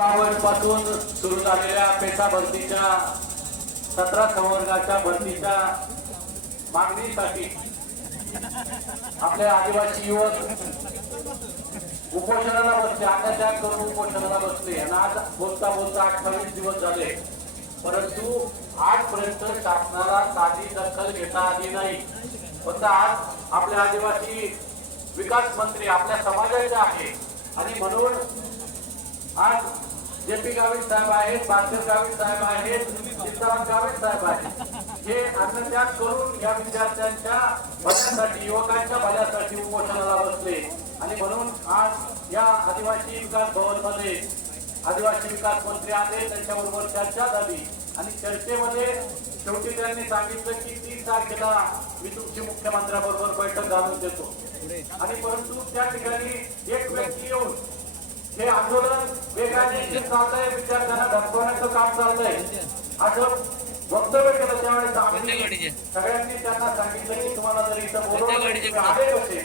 पासून सुरू झालेल्या पेटा भरतीच्या सतरा संवर्गाच्या भरतीच्या मागणीसाठी आपले आदिवासी युवक उपोषणाला बसले अत्याचार करून उपोषणाला बसले. आणि आज बोलता बोलता अठ्ठावीस दिवस झाले. परंतु आजपर्यंत शासनाला साधी दखल घेता आली नाही. फक्त आज आपले आदिवासी विकास मंत्री आपल्या समाजाचे आहे. आणि म्हणून आज जे पी गावित साहेब आहेत बांधर गावित साहेब आहेत सीताराम गावित साहेब आहेत. हे अन्नत्याग करून या विद्यार्थ्यांच्या भल्यासाठी युवकांच्या भल्यासाठी उपोषणाला बसले. आणि म्हणून आज या आदिवासी विकास भवनमध्ये आदिवासी विकास मंत्री आले त्यांच्याबरोबर चर्चा झाली. आणि चर्चेमध्ये शेवटी त्यांनी सांगितलं की तीन तारखेला मी तुमची मुख्यमंत्र्याबरोबर बैठक घालून देतो. आणि परंतु त्या ठिकाणी एक व्यक्ती येऊन हे आंदोलन वेगाने जे चाललंय. विद्यार्थ्यांना धमकवण्याचं काम चाललंय. असं वक्तव्य केलं त्यावेळेस आम्ही. सगळ्यांनी त्यांना सांगितलं की तुम्हाला जर इथं बोलवलं आले कसे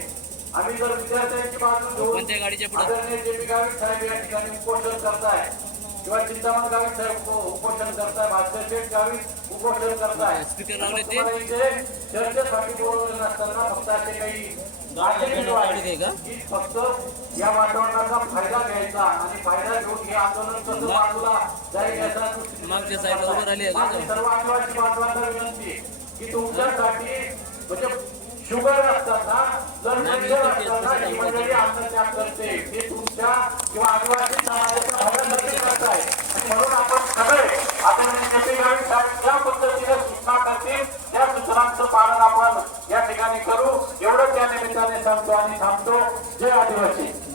आम्ही जर विद्यार्थ्यांची बाजू घेऊन? आदरणीय जे पी गावित साहेब या ठिकाणी उपोषण करताय किंवा चिंतामण उप- उपोषण करताय भास्कर शेठ गावित उपोषण करताय. चर्चेसाठी बोलवलं नसताना फक्त असे काही का? फक्त या वातावरणाचा फायदा घ्यायचा आणि फायदा घेऊन हे आंदोलन कसं बाजूला जाईल याचा सर्व आदिवासी बांधवांना विनंती की तुमच्यासाठी म्हणजे शुगर असताना जर असताना ही. मंडळी आत्महत्या करते. ते तुमच्या किंवा आदिवासी नियमांचं पालन आपण या ठिकाणी करू. एवढं त्या निमित्ताने सांगतो आणि थांबतो. जय आदिवासी.